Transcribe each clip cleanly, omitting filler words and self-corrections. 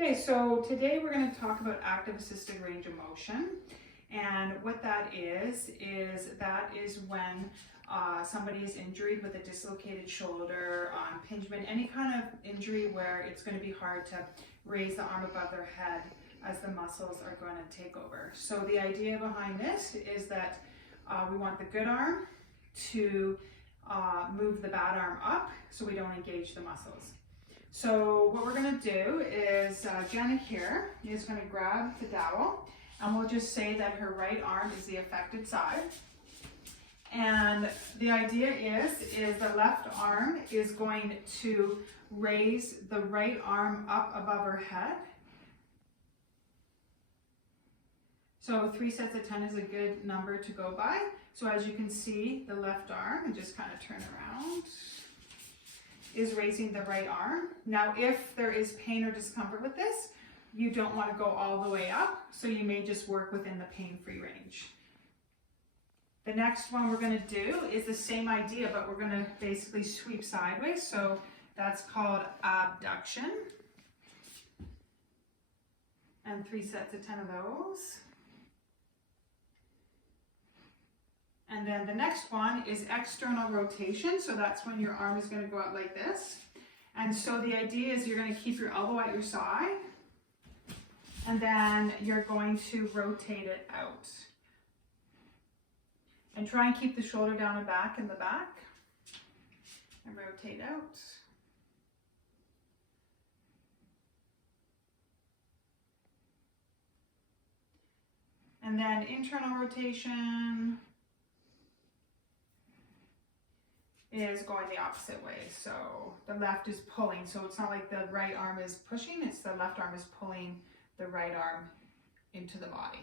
Okay, so today we're going to talk about active assisted range of motion. And what that is when somebody is injured with a dislocated shoulder, impingement, any kind of injury where it's going to be hard to raise the arm above their head as the muscles are going to take over. So the idea behind this is that we want the good arm to move the bad arm up so we don't engage the muscles. So what we're going to do is Jenna here is going to grab the dowel, and we'll just say that her right arm is the affected side. And the idea is the left arm is going to raise the right arm up above her head. So 3 sets of 10 is a good number to go by. So as you can see, the left arm, and just kind of turn around, is raising the right arm. Now, if there is pain or discomfort with this, you don't want to go all the way up, so you may just work within the pain-free range. The next one we're going to do is the same idea, but we're going to basically sweep sideways, so that's called abduction. And 3 sets of 10 of those. And then the next one is external rotation. So that's when your arm is going to go out like this. And so the idea is you're going to keep your elbow at your side. And then you're going to rotate it out. And try and keep the shoulder down and back in the back. And rotate out. And then internal rotation is going the opposite way. So the left is pulling, so it's not like the right arm is pushing, it's the left arm is pulling the right arm into the body.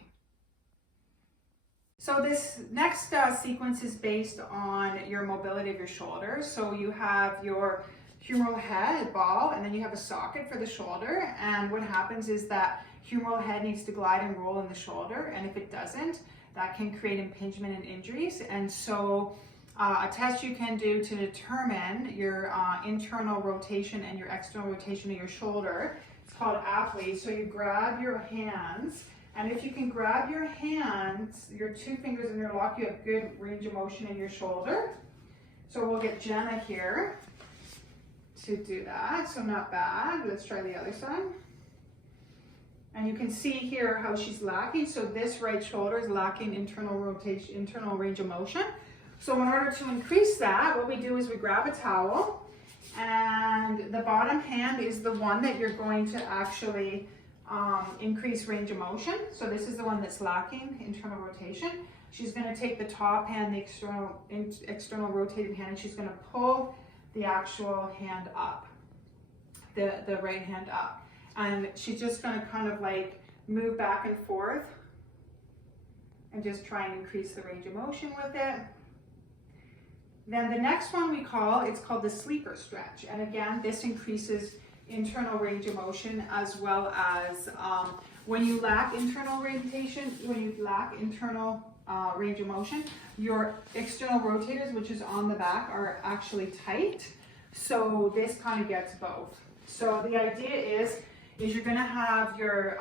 So this next sequence is based on your mobility of your shoulders. So you have your humeral head, ball, and then you have a socket for the shoulder. And what happens is that humeral head needs to glide and roll in the shoulder, and if it doesn't, that can create impingement and injuries. And so a test you can do to determine your internal rotation and your external rotation of your shoulder, it's called aptly. So you grab your hands, and if you can grab your hands, your 2 fingers interlock, you have good range of motion in your shoulder. So we'll get Jenna here to do that. So not bad. Let's try the other side. And you can see here how she's lacking. So this right shoulder is lacking internal rotation, internal range of motion. So in order to increase that, what we do is we grab a towel, and the bottom hand is the one that you're going to actually increase range of motion. So this is the one that's lacking internal rotation. She's going to take the top hand, the external rotated hand, and she's going to pull the actual hand up, the right hand up. And she's just going to kind of like move back and forth and just try and increase the range of motion with it. Then the next one it's called the sleeper stretch. And again, this increases internal range of motion, as well as when you lack internal rotation, range of motion, your external rotators, which is on the back, are actually tight. So this kind of gets both. So the idea is you're going to have your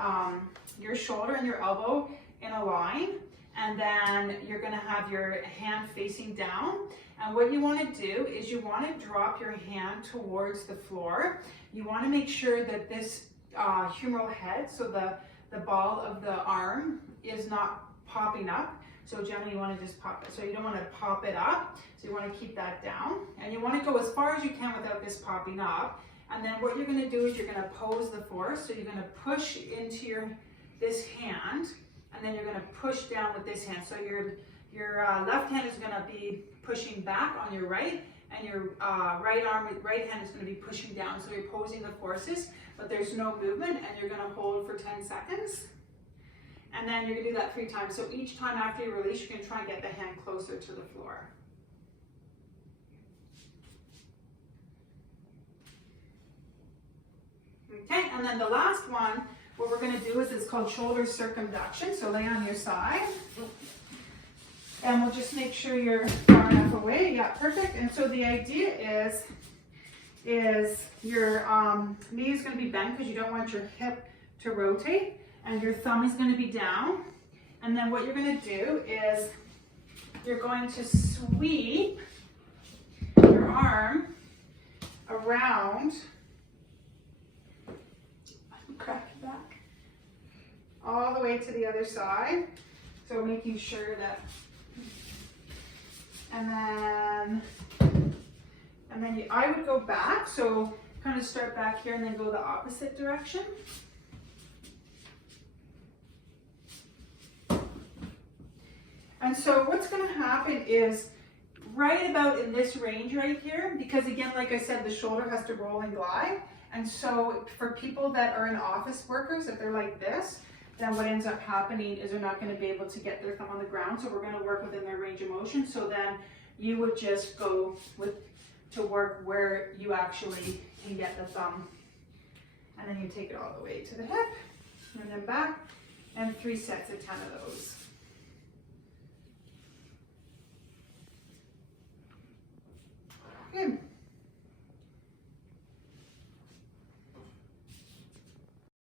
shoulder and your elbow in a line, and then you're going to have your hand facing down. And what you want to do is you want to drop your hand towards the floor. You want to make sure that this humeral head, so the ball of the arm, is not popping up. So generally you want to just pop it. So you don't want to pop it up. So you want to keep that down. And you want to go as far as you can without this popping up. And then what you're going to do is you're going to oppose the force. So you're going to push into this hand, and then you're going to push down with this hand. So your left hand is going to be pushing back on your right, and your right hand is going to be pushing down. So you're opposing the forces, but there's no movement, and you're going to hold for 10 seconds. And then you're going to do that 3 times. So each time after you release, you can try and get the hand closer to the floor. Okay, and then the last one, what we're going to do is it's called shoulder circumduction. So lay on your side. And we'll just make sure you're far enough away. Yeah, perfect. And so the idea is your knee is going to be bent because you don't want your hip to rotate, and your thumb is going to be down. And then what you're going to do is you're going to sweep your arm around, crack it back, all the way to the other side. So making sure that, and then I would go back. So kind of start back here and then go the opposite direction. And so what's going to happen is right about in this range right here, because again, like I said, the shoulder has to roll and glide. And so for people that are in office workers, if they're like this, then what ends up happening is they're not going to be able to get their thumb on the ground. So we're going to work within their range of motion. So then you would just go to work where you actually can get the thumb. And then you take it all the way to the hip and then back, and 3 sets of 10 of those.